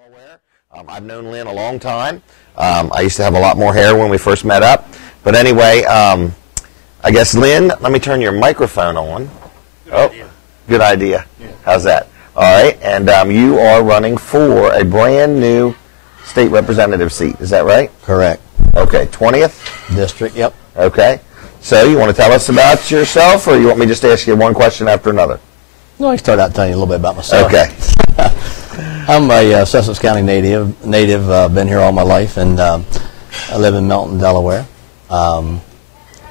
Delaware. I've known Lynn a long time. I used to have a lot more hair when we first met up. But anyway, I guess, Lynn, let me turn your microphone on. Good idea. Yeah. How's that? All right, and you are running for a brand new state representative seat. Is that right? Correct. Okay, 20th? District, yep. Okay. So you want to tell us about yourself, or you want me just to ask you one question after another? No, I can start out telling you a little bit about myself. Okay. I'm a Sussex County native. Been here all my life, and I live in Melton, Delaware. I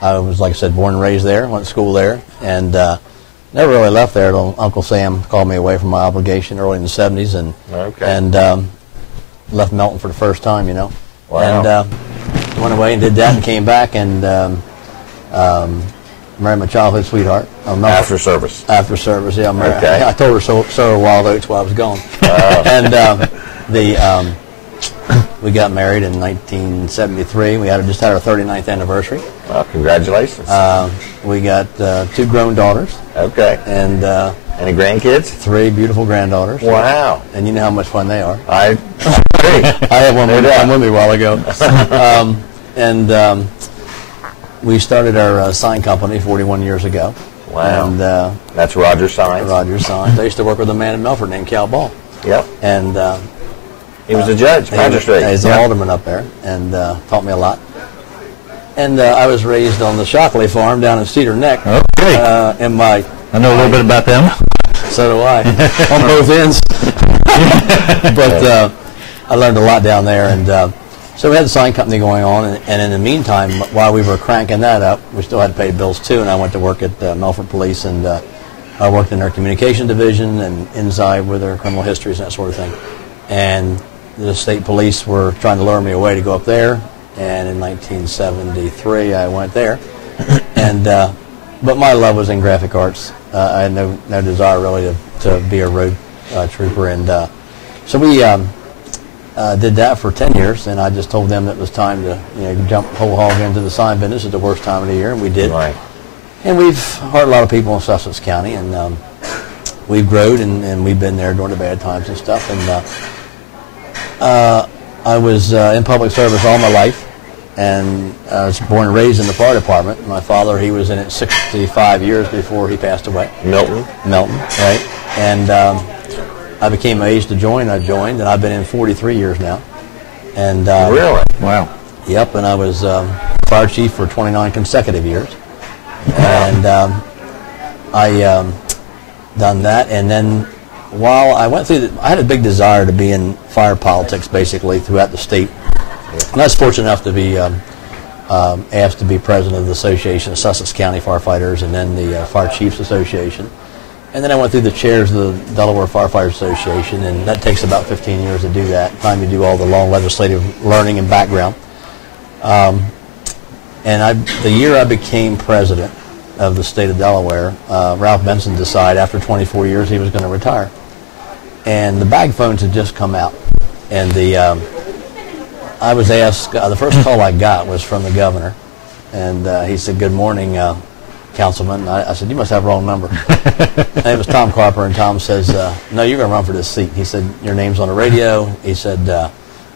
was, like I said, born and raised there, went to school there, and never really left there until Uncle Sam called me away from my obligation early in the 70s, and left Melton for the first time, you know. Wow. And went away and did that and came back and married my childhood sweetheart. After service? After service, yeah. Okay. I told her so wild oats while I was gone. And we got married in 1973. We just had our 39th anniversary. Well, congratulations. We got 2 grown daughters. Okay. And any grandkids? 3 beautiful granddaughters. Wow. And you know how much fun they are. I agree. I had one with me a while ago. We started our sign company 41 years ago. Wow. And that's Rogers Signs? Rogers Signs. I used to work with a man in Melford named Cal Ball. Yep. And he was a judge, magistrate. He's an alderman up there, and taught me a lot. And I was raised on the Shockley farm down in Cedar Neck. Okay. I know a little bit about them. So do I, on both ends. But I learned a lot down there, and so we had the sign company going on, and in the meantime, while we were cranking that up, we still had to pay bills too, and I went to work at Melford Police, and I worked in their communication division and inside with their criminal histories and that sort of thing. And the state police were trying to lure me away to go up there, and in 1973 I went there. And but my love was in graphic arts. I had no desire really to be a road trooper, and so we did that for 10 years, and I just told them that it was time to jump whole hog into the sign business at the worst time of the year, and we did. Right. And we've hired a lot of people in Sussex County, and we've grown, and we've been there during the bad times and stuff. And I was in public service all my life, and I was born and raised in the fire department. My father, he was in it 65 years before he passed away. Melton, right. And I became of age to join. I joined, and I've been in 43 years now. And really? Wow. Yep, and I was fire chief for 29 consecutive years. And I done that, and then while I went through I had a big desire to be in fire politics basically throughout the state. And I was fortunate enough to be asked to be president of the Association of Sussex County Firefighters, and then the Fire Chiefs Association. And then I went through the chairs of the Delaware Firefighters Association, and that takes about 15 years to do that. Time to do all the long legislative learning and background. And the year I became president of the state of Delaware, Ralph Benson decided after 24 years he was going to retire. And the bag phones had just come out. And I was asked, the first call I got was from the governor. And he said, "Good morning, Councilman." I said, "You must have the wrong number." And it was Tom Carper, and Tom says, "No, you're going to run for this seat." He said, "Your name's on the radio." He said,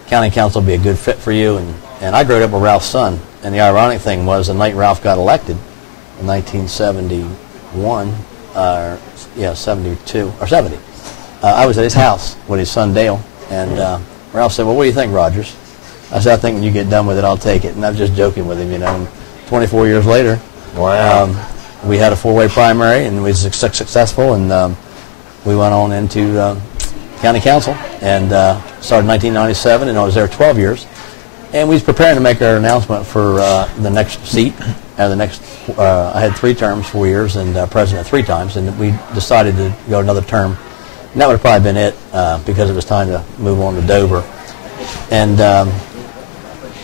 "County Council will be a good fit for you." And I grew up with Ralph's son. And the ironic thing was the night Ralph got elected in 1971, 72, or 70, I was at his house with his son Dale. And Ralph said, "Well, what do you think, Rogers?" I said, "I think when you get done with it, I'll take it." And I was just joking with him, you know. And 24 years later, wow. We had a 4-way primary, and we were successful, and we went on into county council, and started in 1997, and I was there 12 years. And we was preparing to make our announcement for the next seat. I had 3 terms, 4 years, and president 3 times, and we decided to go another term. And that would have probably been it because it was time to move on to Dover. And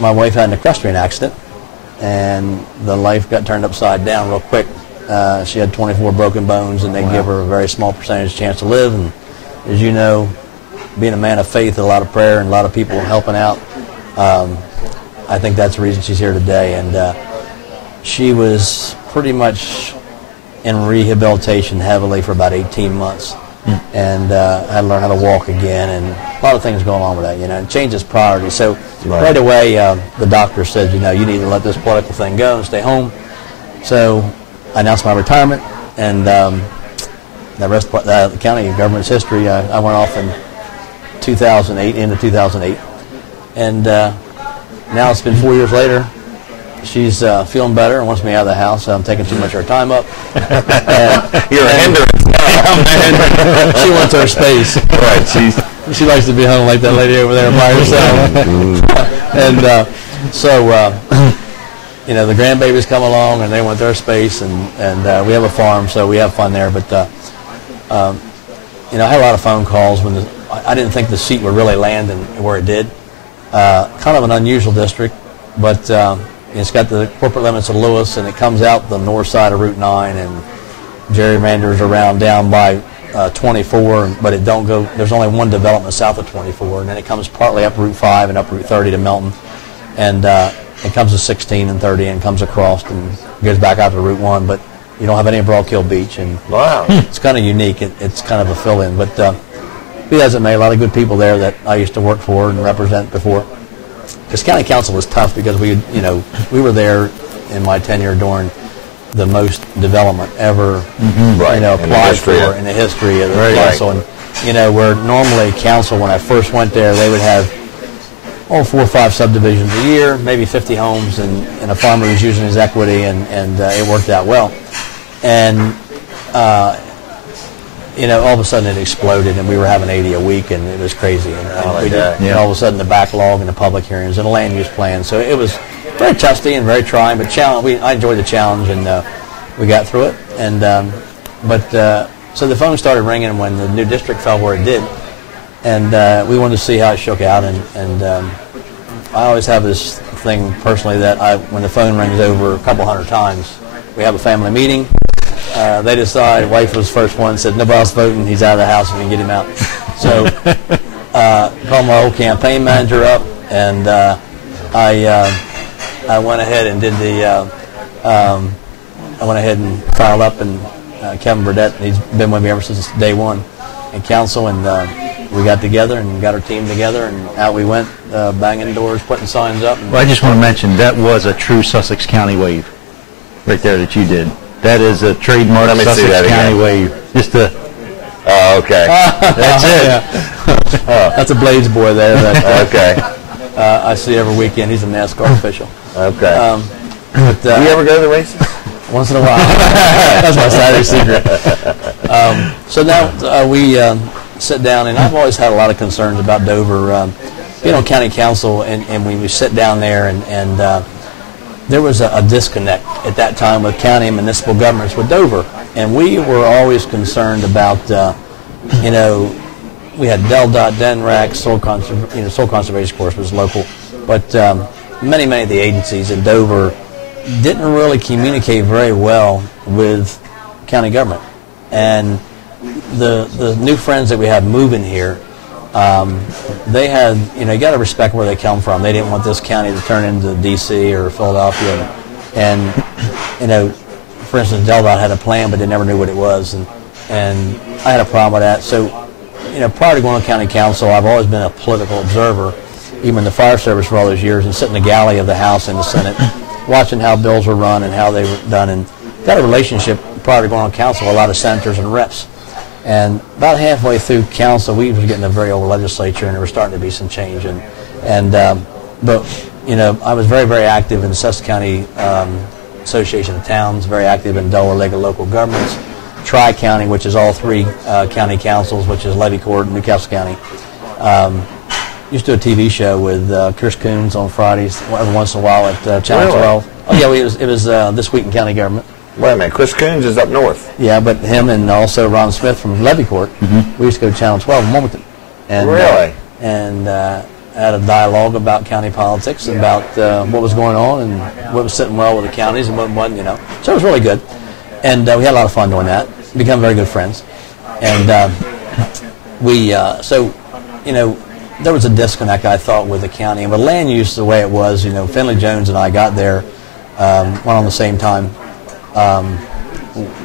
my wife had an equestrian accident, and the life got turned upside down real quick. She had 24 broken bones, and they give her a very small percentage chance to live. And as you know, being a man of faith, a lot of prayer, and a lot of people helping out, I think that's the reason she's here today. And she was pretty much in rehabilitation heavily for about 18 months. and had to learn how to walk again, and a lot of things going on with that, and changes priorities. So right away, the doctor said, you need to let this political thing go and stay home. So I announced my retirement, and the rest of the county government's history. I went off in 2008, into 2008, and now it's been 4 years later. She's feeling better and wants me out of the house. I'm taking too much of her time up. You're a hindrance. She wants her space. Right. She likes to be home like that lady over there by herself. And so the grandbabies come along and they want their space, and we have a farm, so we have fun there. But I had a lot of phone calls when I didn't think the seat would really land where it did. Kind of an unusual district, but it's got the corporate limits of Lewis, and it comes out the north side of Route 9 and gerrymanders around down by 24, but it don't go. There's only one development south of 24, and then it comes partly up Route 5 and up Route 30 to Melton, and it comes to 16 and 30 and comes across and goes back out to Route 1, but you don't have any Broadkill Beach, and wow, it's kind of unique. It's kind of a fill-in, but be as it may, a lot of good people there that I used to work for and represent before. Because county council was tough because we were there in my tenure during the most development ever, applied for in the history of the council. And where normally council, when I first went there, they would have 4 or 5 subdivisions a year, maybe 50 homes, and a farmer was using his equity, and it worked out well. And all of a sudden it exploded, and we were having 80 a week, and it was crazy. And all of a sudden the backlog and the public hearings and the land use plan. So it was very testy and very trying, but I enjoyed the challenge, and we got through it. And so the phone started ringing when the new district fell where it did, and we wanted to see how it shook out. And I always have this thing personally that when the phone rings over a couple hundred times, we have a family meeting. They decide, wife was the first one, said nobody else voting, he's out of the house, we can get him out. So called my old campaign manager up, and I went ahead and did I went ahead and filed up, and Kevin Burdett, he's been with me ever since day one in council, and we got together and got our team together, and out we went, banging doors, putting signs up. Well, I just want to mention that was a true Sussex County wave right there that you did. That is a trademark Sussex County wave. Just a... Oh, okay. That's it. That's a Blades boy there. Okay. I see every weekend. He's a NASCAR official. Okay. But, do you ever go to the races? Once in a while. That's my Saturday secret. So now we sit down, and I've always had a lot of concerns about Dover. Being on county council, and when we sit down there, and there was a disconnect at that time with county and municipal governments with Dover, and we were always concerned about, we had DelDOT, DENRAC, Soil Conservation, of course, was local, but many of the agencies in Dover didn't really communicate very well with county government, and the new friends that we have moving here, they had, you got to respect where they come from. They didn't want this county to turn into D.C. or Philadelphia, and for instance, DelDOT had a plan, but they never knew what it was, and I had a problem with that. So, prior to going to county council, I've always been a political observer, even in the fire service for all those years, and sit in the galley of the House and the Senate, watching how bills were run and how they were done, and got a relationship prior to going on council with a lot of senators and reps. And about halfway through council, we were getting a very old legislature, and there was starting to be some change. But I was very active in the Sussex County Association of Towns, very active in Delaware League of Local Governments, Tri-County, which is all 3 county councils, which is Levy Court and Newcastle County. Used to do a TV show with Chris Coons on Fridays, every once in a while at Channel 12. Oh yeah, it was This Week in County Government. Wait a minute, Chris Coons is up north. Yeah, but him and also Ron Smith from Levy Court, we used to go to Channel 12 in Wilmington. And, really? Had a dialogue about county politics and about what was going on and what was sitting well with the counties and what wasn't, So it was really good. And we had a lot of fun doing that. Become very good friends. And there was a disconnect, I thought, with the county. And with land use the way it was, Finley Jones and I got there, went on the same time.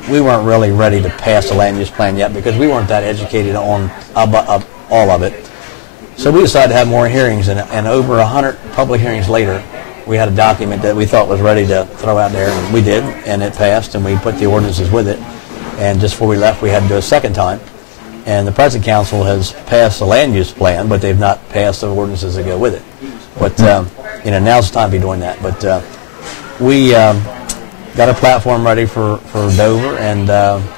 we weren't really ready to pass the land use plan yet because we weren't that educated on all of it. So we decided to have more hearings, and over 100 public hearings later, we had a document that we thought was ready to throw out there, and we did, and it passed, and we put the ordinances with it. And just before we left, we had to do a second time. And the present council has passed the land use plan, but they've not passed the ordinances that go with it. But now's the time to be doing that. But we got a platform ready for Dover, and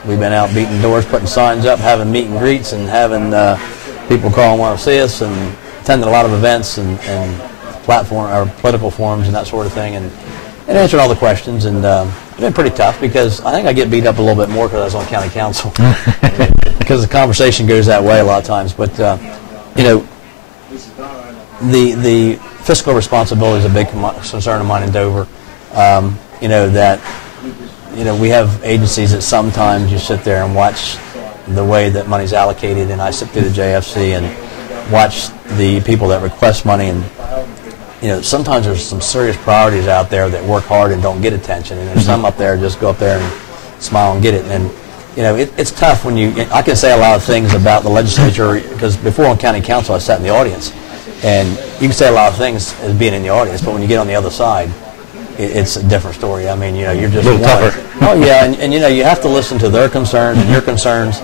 we've been out beating doors, putting signs up, having meet and greets, and having people call and want to see us, and attending a lot of events and platform or political forums and that sort of thing, and answering all the questions. And it's been pretty tough because I think I get beat up a little bit more because I was on county council because the conversation goes that way a lot of times. But the fiscal responsibility is a big concern of mine in Dover. We have agencies that sometimes you sit there and watch the way that money's allocated, and I sit through the JFC and watch the people that request money, and sometimes there's some serious priorities out there that work hard and don't get attention, and there's some up there just go up there and smile and get it. And it's tough when I can say a lot of things about the legislature because before on county council I sat in the audience, and you can say a lot of things as being in the audience, but when you get on the other side, it's a different story. I mean, you're just one. Tougher. Oh yeah, and you have to listen to their concerns and your concerns.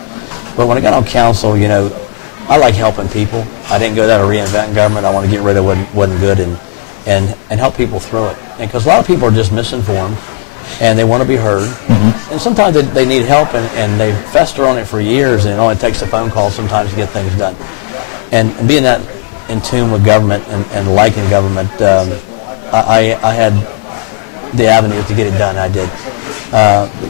But when I got on council, I like helping people. I didn't go there to reinvent government. I want to get rid of what wasn't good and help people through it. And because a lot of people are just misinformed, and they want to be heard. And sometimes they need help, and they fester on it for years, and it only takes a phone call sometimes to get things done. And being that in tune with government and liking government, I had the avenue to get it done. I did.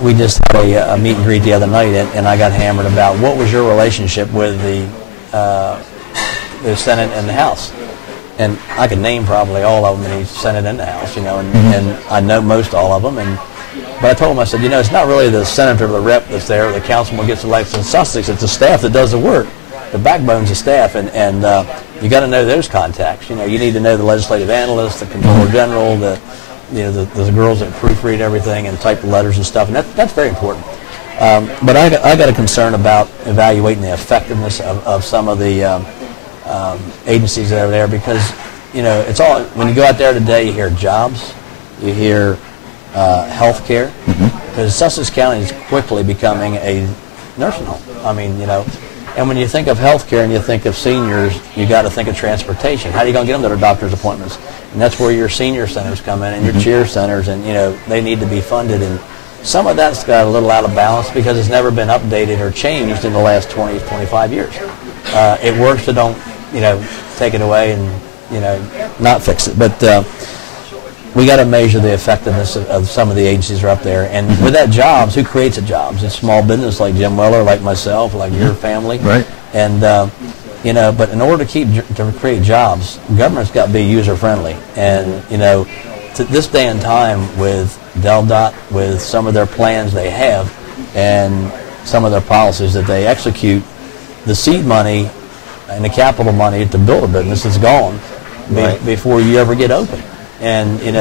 We just had a meet and greet the other night, and I got hammered about what was your relationship with the Senate and the House. And I could name probably all of them in the Senate and the House, and I know most all of them. But I told him, I said, it's not really the senator or the rep that's there, or the councilman gets elected in Sussex. It's the staff that does the work. The backbone's the staff, and you got to know those contacts. You need to know the legislative analyst, the controller general, the girls that proofread everything and type the letters and stuff, and that's very important. But I got a concern about evaluating the effectiveness of some of the agencies that are there, because it's all, when you go out there today, you hear jobs, you hear health care, because Sussex County is quickly becoming a nursing home. I mean, and when you think of health care and you think of seniors, you got to think of transportation. How are you going to get them to their doctor's appointments? And that's where your senior centers come in, and your cheer centers, and they need to be funded. And some of that's got a little out of balance because it's never been updated or changed in the last 20, 25 years. It works, so don't take it away and not fix it. But we got to measure the effectiveness of some of the agencies that are up there. And with that jobs, who creates the jobs? It's small business like Jim Weller, like myself, like your family. Right. And but in order to create jobs, government's got to be user friendly. And to this day and time with DelDOT, with some of their plans they have, and some of their policies that they execute, the seed money and the capital money to build a business is gone before you ever get open. And and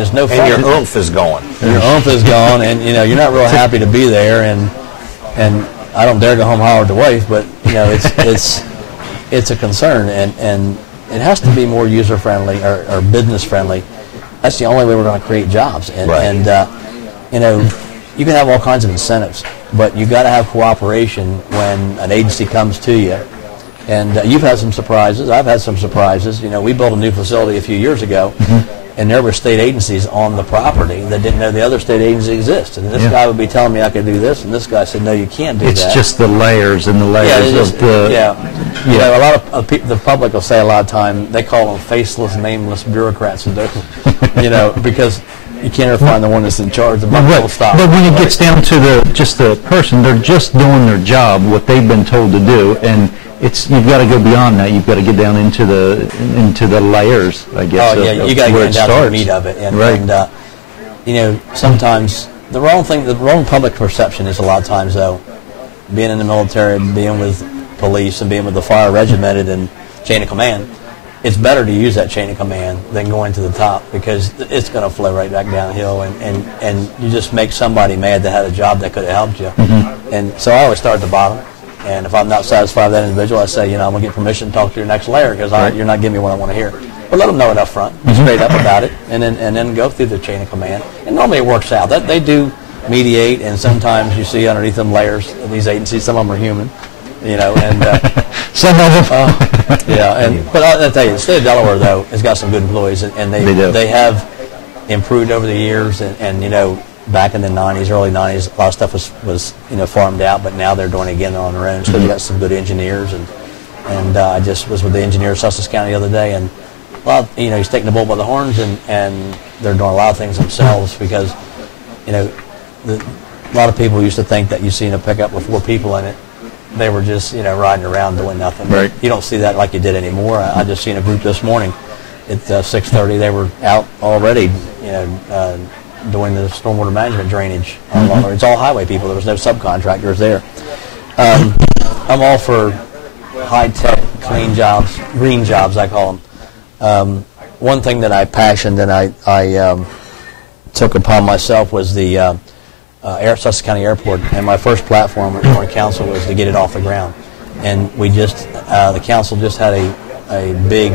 there's no fun. And your oomph is gone. Your oomph is gone, and you're not real happy to be there. And I don't dare go home and holler at the wife, but it's a concern, and it has to be more user friendly or business friendly. That's the only way we're going to create jobs. And you can have all kinds of incentives, but you got to have cooperation when an agency comes to you. And you've had some surprises. I've had some surprises. We built a new facility a few years ago, and there were state agencies on the property that didn't know the other state agencies existed. And this guy would be telling me I could do this, and this guy said, no, you can't do that. It's just the layers and the layers of the... A lot of people, the public will say a lot of time, they call them faceless, nameless bureaucrats, and because you can't ever find the one that's in charge of the whole stop. But when it gets down to just the person, they're just doing their job, what they've been told to do, and you've got to go beyond that. You've got to get down into the layers, I guess. Oh yeah, you got to get down to the meat of it, and sometimes the wrong public perception is a lot of times though, being in the military, being with police, and being with the fire regimented and chain of command, it's better to use that chain of command than going to the top, because it's going to flow right back downhill, and you just make somebody mad that had a job that could have helped you. And so I always start at the bottom, and if I'm not satisfied with that individual, I say, I'm going to get permission to talk to your next layer, because you're not giving me what I want to hear. But let them know it up front, be straight up about it, and then go through the chain of command. And normally it works out. That they do mediate, and sometimes you see underneath them layers in these agencies, some of them are human, and some of them. but I'll tell you, the state of Delaware though has got some good employees, and they have improved over the years, and back in the 90s, early 90s, a lot of stuff was farmed out, but now they're doing it again on their own. So they got some good engineers, and I just was with the engineer of Sussex County the other day, and he's taking the bull by the horns, and they're doing a lot of things themselves, because a lot of people used to think that you seen a pickup with 4 people in it. They were just riding around doing nothing. Right. You don't see that like you did anymore. I just seen a group this morning at 6:30. They were out already, doing the stormwater management drainage. It's all highway people. There was no subcontractors there. I'm all for high-tech, clean jobs, green jobs, I call them. One thing that I passioned and I took upon myself was the Sussex County Airport, and my first platform on council was to get it off the ground. And we just, the council just had a big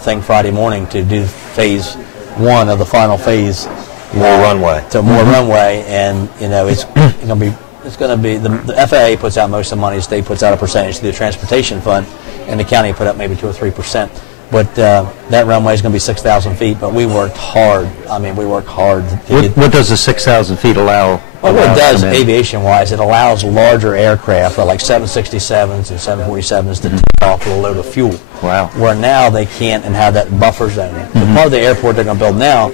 thing Friday morning to do phase 1 of the final phase. More runway. To more runway, and it's going to be the FAA puts out most of the money. The state puts out a percentage to the transportation fund, and the county put up maybe 2 or 3%. But that runway is going to be 6,000 feet. But we worked hard. We worked hard. What does the 6,000 feet allow? Well, what it does, aviation-wise, it allows larger aircraft, like 767s and 747s, to take off with a load of fuel. Wow. Where now they can't and have that buffer zone. The part of the airport they're going to build now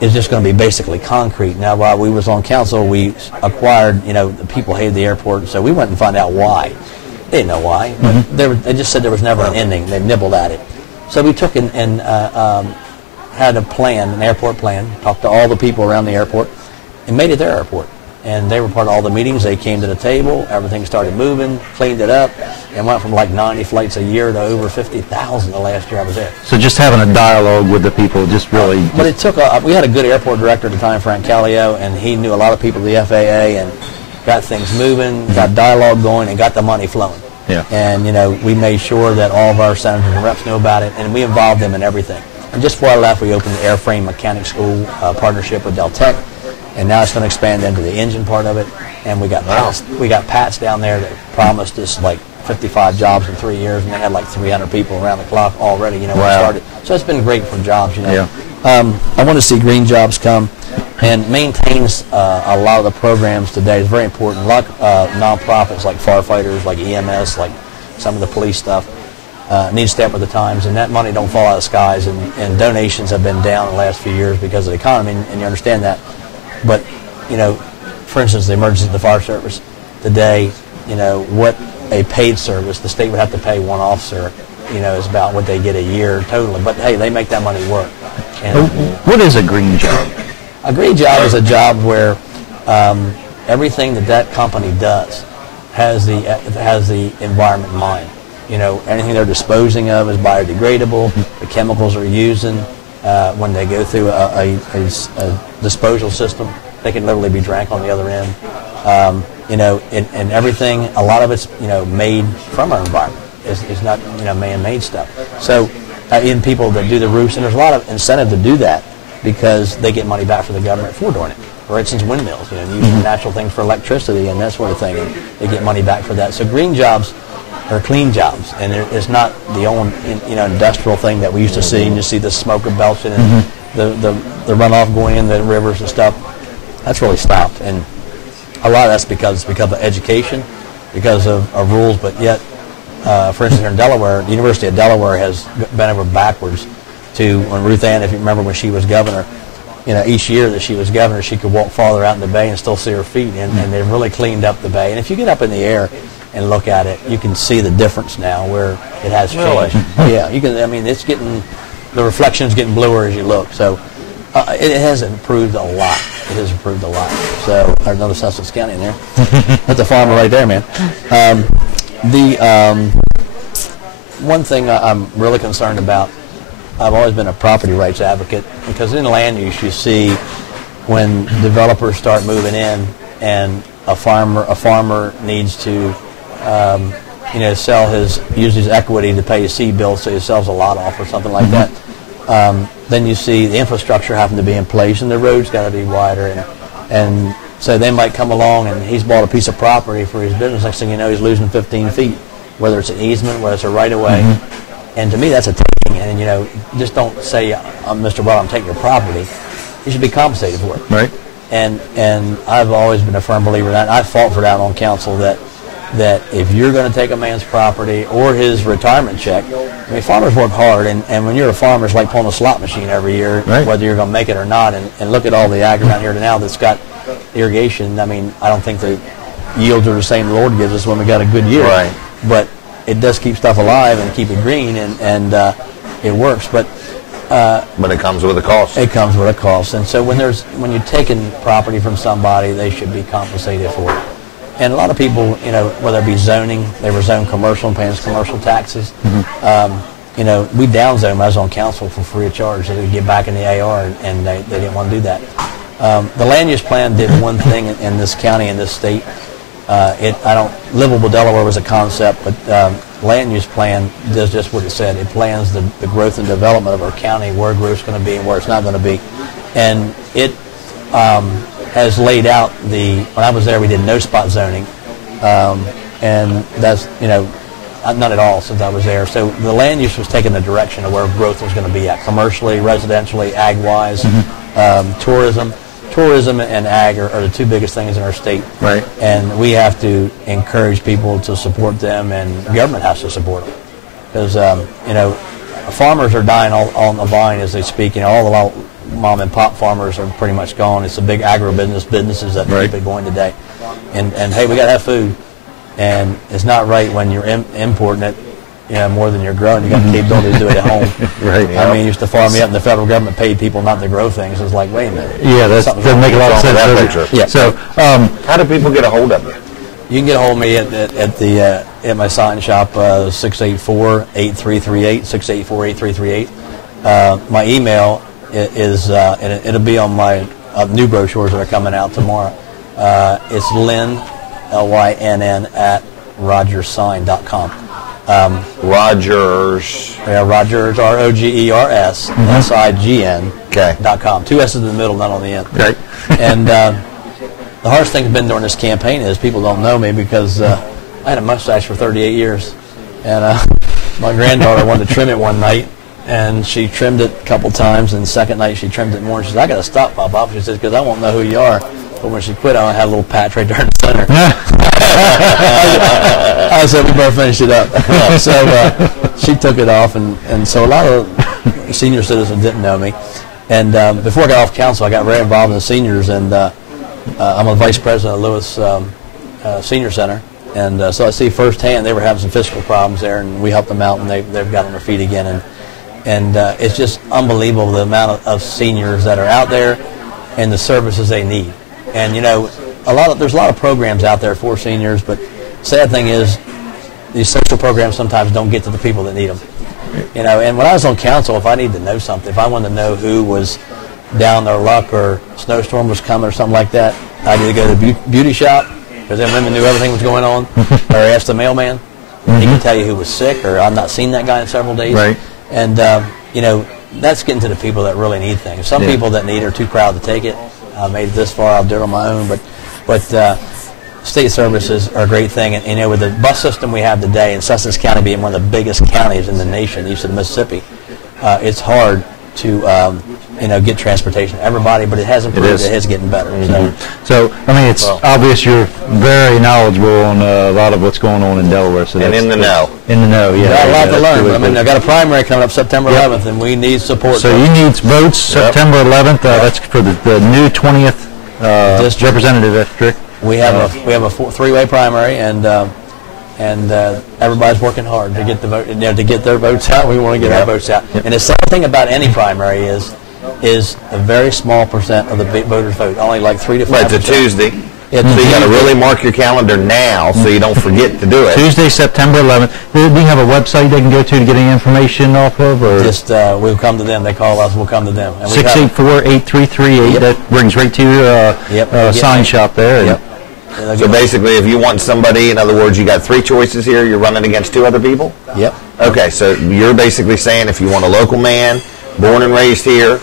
is just going to be basically concrete. Now, while we was on council, we acquired, the people hated the airport, so we went and found out why. They didn't know why, but they just said there was never an ending. They nibbled at it. So we took and had a plan, an airport plan, talked to all the people around the airport, and made it their airport. And they were part of all the meetings. They came to the table. Everything started moving, cleaned it up, and went from like 90 flights a year to over 50,000 the last year I was there. So just having a dialogue with the people just really... But it took, we had a good airport director at the time, Frank Callio, and he knew a lot of people at the FAA and got things moving, got dialogue going, and got the money flowing. Yeah. And, we made sure that all of our senators and reps knew about it, and we involved them in everything. And just before I left, we opened the Airframe Mechanic School partnership with Del Tech, and now it's going to expand into the engine part of it. And we got Pats down there that promised us like 55 jobs in 3 years, and they had like 300 people around the clock already, when we started. So it's been great for jobs, Yeah. I want to see green jobs come, and maintains a lot of the programs today. It's very important. A lot of nonprofits like firefighters, like EMS, like some of the police stuff need to step with the times, and that money don't fall out of the skies, and donations have been down in the last few years because of the economy, and you understand that. But, for instance, the the fire service today, what a paid service, the state would have to pay one officer, is about what they get a year totally. But, hey, they make that money work. And what is a green job? A green job is a job where everything that company does has the environment in mind. Anything they're disposing of is biodegradable. The chemicals they're using, when they go through a disposal system, they can literally be drank on the other end. And everything, a lot of it's made from our environment. It's not man-made stuff. So in people that do the roofs, and there's a lot of incentive to do that because they get money back from the government for doing it. For instance, windmills, using natural things for electricity and that sort of thing, and they get money back for that. So green jobs are clean jobs, and it's not the old industrial thing that we used to see, and you see the smoke belching and the runoff going in the rivers and stuff. That's really stopped, and a lot of that's because of education, because of rules, but yet, for instance, here in Delaware, the University of Delaware has bent over backwards to, when Ruth Ann, if you remember when she was governor, each year that she was governor, she could walk farther out in the bay and still see her feet, and they've really cleaned up the bay. And if you get up in the air and look at it, you can see the difference now where it has changed. Yeah, you can. It's getting, the reflection's getting bluer as you look. So it has improved a lot. It has improved a lot. So there's another Sussex County in there. That's a farmer right there, man. one thing I'm really concerned about, I've always been a property rights advocate, because in land use you see when developers start moving in and a farmer needs to use his equity to pay his seed bill, so he sells a lot off or something like that. Then you see the infrastructure having to be in place and the roads got to be wider, and so they might come along and he's bought a piece of property for his business. Next thing you know, he's losing 15 feet, whether it's an easement, whether it's a right of way. And to me, that's a taking. And just don't say, Mr. Well, I'm taking your property. You should be compensated for it. Right. And I've always been a firm believer in that. I fought for that on council, that if you're going to take a man's property or his retirement check, I mean, farmers work hard, and when you're a farmer, it's like pulling a slot machine every year, right, whether you're going to make it or not. And look at all the ag around here now that's got irrigation. I mean, I don't think the yields are the same the Lord gives us when we got a good year. Right. But it does keep stuff alive and keep it green, and it works. But it comes with a cost. It comes with a cost. And so when you're taking property from somebody, they should be compensated for it. And a lot of people, whether it be zoning, they were zoned commercial and paying us commercial taxes. We downzoned when I was on council for free of charge, so they could get back in the AR, and they didn't want to do that. The land use plan did one thing in this county and this state. Livable Delaware was a concept, but land use plan does just what it said. It plans the growth and development of our county, where growth's going to be and where it's not going to be. And it has laid out when I was there, we did no spot zoning, and that's, none at all since I was there. So the land use was taking the direction of where growth was going to be at, commercially, residentially, ag-wise, tourism. Tourism and ag are the two biggest things in our state. Right. And we have to encourage people to support them, and government has to support them. Because, farmers are dying on the vine as they speak. All the mom and pop farmers are pretty much gone. It's the big businesses that keep it going today. And hey, we got to have food. And it's not right when you're importing it, more than you're growing. You got the capability to do it at home. Right. I mean, used to farm me up, and the federal government paid people not to grow things. It's like, wait a minute. Yeah, that doesn't make a lot of sense. That picture. Yeah. So, how do people get a hold of you? You can get a hold of me at my sign shop, 684-8338, 684-8338. My email is, and it'll be on my new brochures that are coming out tomorrow. It's Lynn, Lynn, at rogerssign.com. Rogers. Yeah, Rogers, ROGERS, SIGN.com. Two S's in the middle, not on the end. Right. And the hardest thing has been during this campaign is people don't know me because I had a mustache for 38 years. And my granddaughter wanted to trim it one night, and she trimmed it a couple times, and the second night she trimmed it more. She said, I got to stop, Pop. She says, because I won't know who you are. But when she quit, I had a little patch right there in the center. I said, we better finish it up. So she took it off, and so a lot of senior citizens didn't know me. And before I got off council, I got very involved in the seniors, and I'm a vice president of Lewis Senior Center. And so I see firsthand they were having some fiscal problems there, and we helped them out, and they've got on their feet again. And it's just unbelievable the amount of seniors that are out there and the services they need. And there's a lot of programs out there for seniors, but sad thing is these social programs sometimes don't get to the people that need them. And when I was on council, if I needed to know something, if I wanted to know who was down their luck or snowstorm was coming or something like that, I'd either go to the beauty shop, because then women knew everything was going on, or ask the mailman. He could tell you who was sick, or I've not seen that guy in several days. Right. And that's getting to the people that really need things. Some people that need are too proud to take it. I made it this far, I'll do it on my own. But state services are a great thing. And with the bus system we have today, and Sussex County being one of the biggest counties in the nation, east of the Mississippi, it's hard to get transportation to everybody, but it has improved. It is getting better. So, I mean, it's obvious you're very knowledgeable on a lot of what's going on in Delaware. So and in the know. In the know, yeah. Got a lot to learn. But, I've got a primary coming up September 11th, and we need support. So you need votes September 11th. That's for the new 20th representative district. We have a three-way primary, and everybody's working hard to get the vote, to get their votes out. We want to get our votes out. And the sad thing about any primary is a very small percent of the voters vote, only like 3 to 5%. Right, it's a Tuesday. So you got to really mark your calendar now so you don't forget to do it. Tuesday, September 11th. Do you have a website they can go to get any information off of? Or? Just we'll come to them. They call us. We'll come to them. 684-8338. Yep. That brings right to your sign shop there. Yep. So basically, if you want somebody, in other words, you got 3 choices here. You're running against 2 other people? Yep. Okay, so you're basically saying if you want a local man, born and raised here,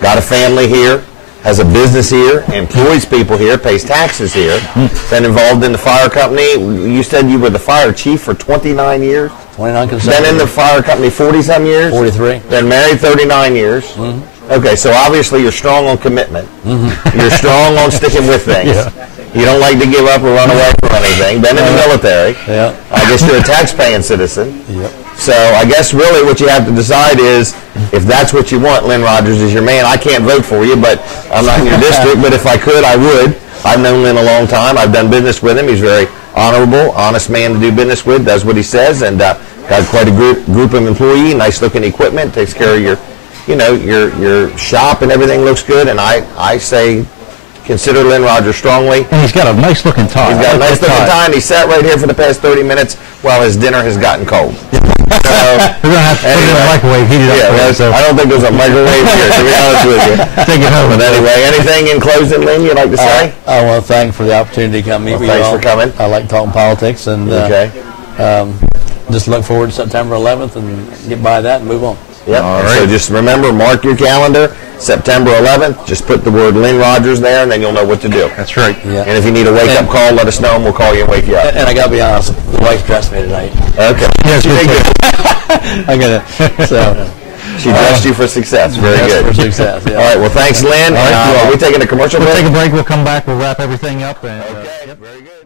got a family here, has a business here, employs people here, pays taxes here, been involved in the fire company. You said you were the fire chief for 29 years? 29 consecutive. Been in the fire company 40-some years? 43. Been married 39 years? Mm-hmm. Okay, so obviously you're strong on commitment. Mm-hmm. You're strong on sticking with things. Yeah. You don't like to give up or run away from anything. Been in the military. Yeah. I guess you're a tax-paying citizen. Yep. So I guess really what you have to decide is if that's what you want, Lynn Rogers is your man. I can't vote for you, but I'm not in your district. But if I could, I would. I've known Lynn a long time. I've done business with him. He's a very honorable, honest man to do business with, does what he says, and got quite a group of employee, nice-looking equipment, takes care of your shop, and everything looks good. And I say consider Lynn Rogers strongly. And he's got a nice-looking tie. He's got a nice-looking tie, and he sat right here for the past 30 minutes while his dinner has gotten cold. We're going to have to put it in the microwave, heat it up. Yeah, so. I don't think there's a microwave here, to be honest with you. Take it home. But anyway, anything in closing, Lynn, you'd like to say? I want to thank for the opportunity to come meet with you Thanks all. for coming. I like talking politics, and just look forward to September 11th and get by that and move on. Yep. All right. So just remember, mark your calendar, September 11th. Just put the word Lynn Rogers there, and then you'll know what to do. That's right. Yeah. And if you need a wake-up call, let us know, and we'll call you and wake you up. And I got to be honest, the wife dressed me tonight. Okay. Yes, She did good. I got it. So She dressed you for success. Very good. For success. Yeah. All right. Well, thanks, Lynn. All right, Are we taking a commercial break? We'll take a break. We'll come back. We'll wrap everything up. And, Okay. Very good.